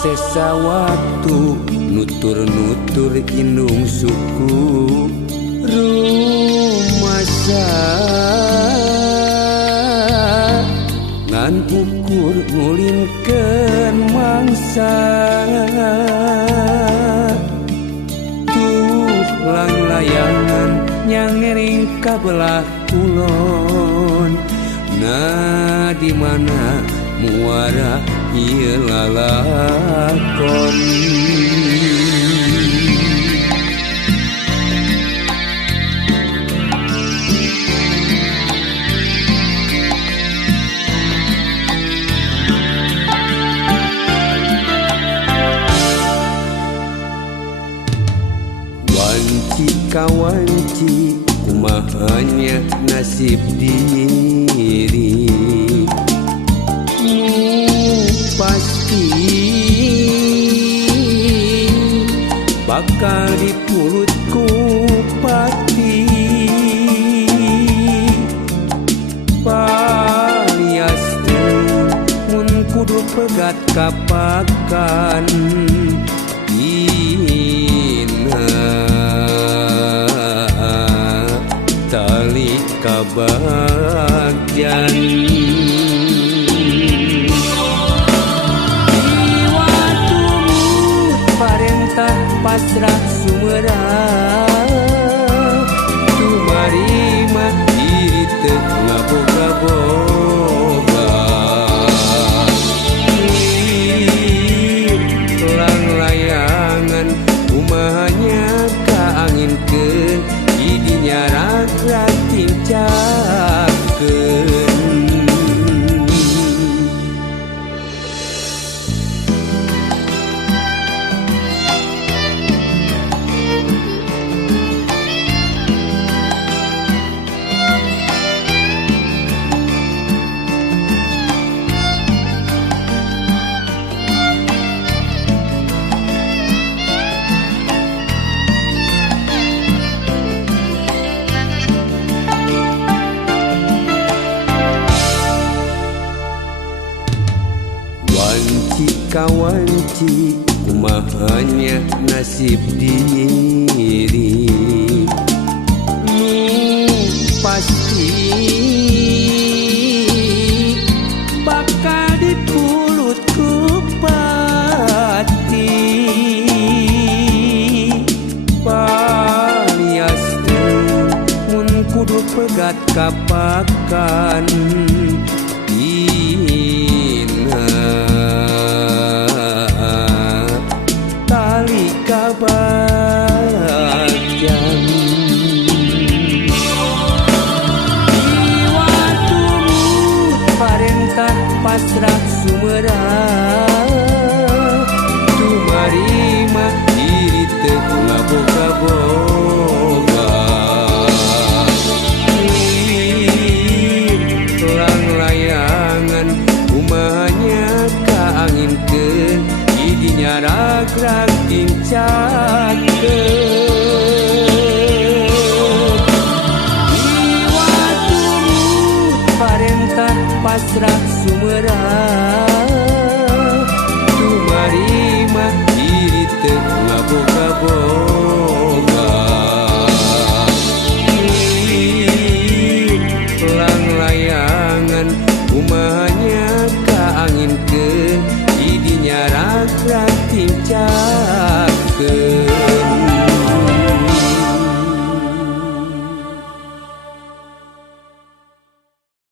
sesawatu nutur-nutur indung suku rumasa ngan ukur ngulinkeun mangsa tulang layangan nyangering kabelah kulon nah di mana muara ieu lalakon wanci kawanci kumahanya nasib diri pasti bakal dipulutku pati palias mun kudu pegat kapakan ina tali kabagyan pasrah sumerah tumarima diri teu ngaboga-boga lang layangan umahnya kaanginkeun didinya rag-rag tincakeun kawanci kumahanya nasib diri pasti bakal dipulutku pati palias mun kudu pegat kapakan kabagyan iwatumu parentah pasrah sumerah tumarima diri teu ngaboga-boga lang layangan umahnya kaanginkeun didinya rag-rag tincakeun iwatumu parentah pasrah sumerah